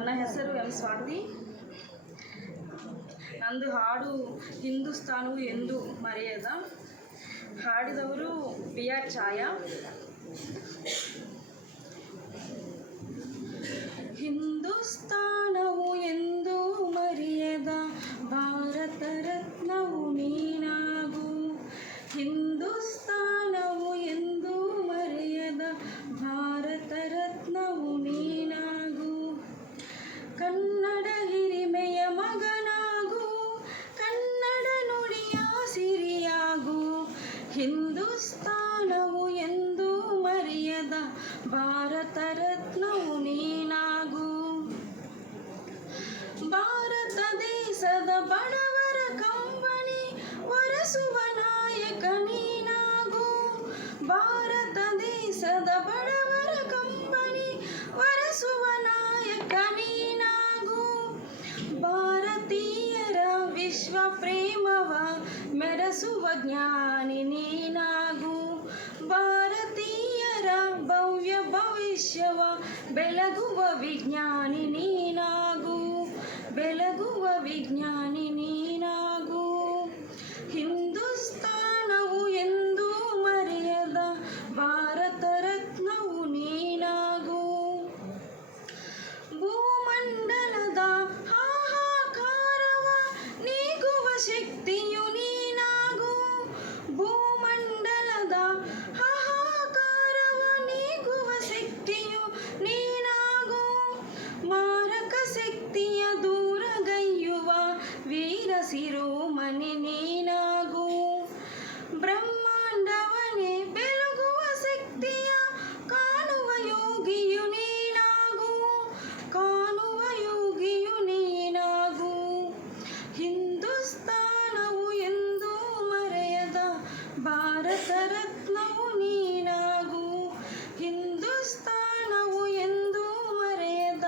ನನ್ನ ಹೆಸರು ಎಂ ಸ್ವಾತಿ. ನಂದು ಹಾಡು ಹಿಂದೂಸ್ತಾನವು ಎಂದು ಮರೆಯದ. ಹಾಡಿದವರು BR ಛಾಯಾ. ಹಿಂದೂಸ್ತಾನವು ಎಂದು ಮರೆಯದ ಭಾರತ ರತ್ನವು ನೀನಾಗು. ಹಿಂದೂಸ್ತಾನವು ಎಂದು ಮರೆಯದ ಭಾರತ ರತ್ನವು ನೀನಾಗು. ಕನ್ನಡ ಹಿರಿಮೆಯ ಮಗನಾಗು, ಕನ್ನಡ ನುಡಿಯ ಸಿರಿಯಾಗು. ಹಿಂದೂಸ್ತಾನವು ಎಂದು ಮರೆಯದ ಭಾರತ ರತ್ನವು ನೀನಾಗು. ಭಾರತ ದೇಶದ ಬಡವರ ಕಂಬನಿ ಒರೆಸುವ ನಾಯಕ ನೀನಾಗು. ಭಾರತ ದೇಶದ ಬಡವರ ಕಂಬನಿ ಒರೆಸುವ ನಾಯಕ ನೀನಾಗು. ಭಾರತೀಯರ ವಿಶ್ವ ಪ್ರೇಮವ ಮೆರೆಸುವ ಜ್ಞಾನಿ ನೀನಾಗು. ಭಾರತೀಯರ ಭವ್ಯ ಭವಿಷ್ಯವ ಬೆಳಗುವ ವಿಜ್ಞಾನಿ ನೀನಾಗು. ಬೆಳಗುವ ವಿಜ್ಞಾನಿ ನೀನಾಗು. ಹಿಂದೂಸ್ತಾನವು ಎಂದು ಮರೆಯದ ಭಾರತ ರತ್ನವು ನೀನಾಗು. ಭೂಮಂಡಲದ ಹಾಹಾಕಾರವ ನೀಗುವ ಶಕ್ತಿಯು ನೀನಾಗು. ಭೂಮಂಡಲದ ಹಾಹಾಕಾರವ ನೀಗುವ ಶಕ್ತಿಯು ನೀನಾಗು. ಮಾರಕ ಶಕ್ತಿಯ ದೂರಗೈಯುವ ವೀರ ಶಿರೋಮಣಿ ನೀನಾಗು. ಬ್ರಹ್ಮಾಂಡವನೇ ಬೆಳಗುವ ಶಕ್ತಿಯ ಕಾಣುವ ಯೋಗಿಯು ನೀನಾಗು. ಕಾಣುವ ಯೋಗಿಯು ನೀನಾಗು. ಹಿಂದೂಸ್ತಾನವು ಎಂದು ಮರೆಯದ ಭಾರತ ರತ್ನವು ನೀನಾಗು. ಹಿಂದೂಸ್ತಾನವು ಎಂದು ಮರೆಯದ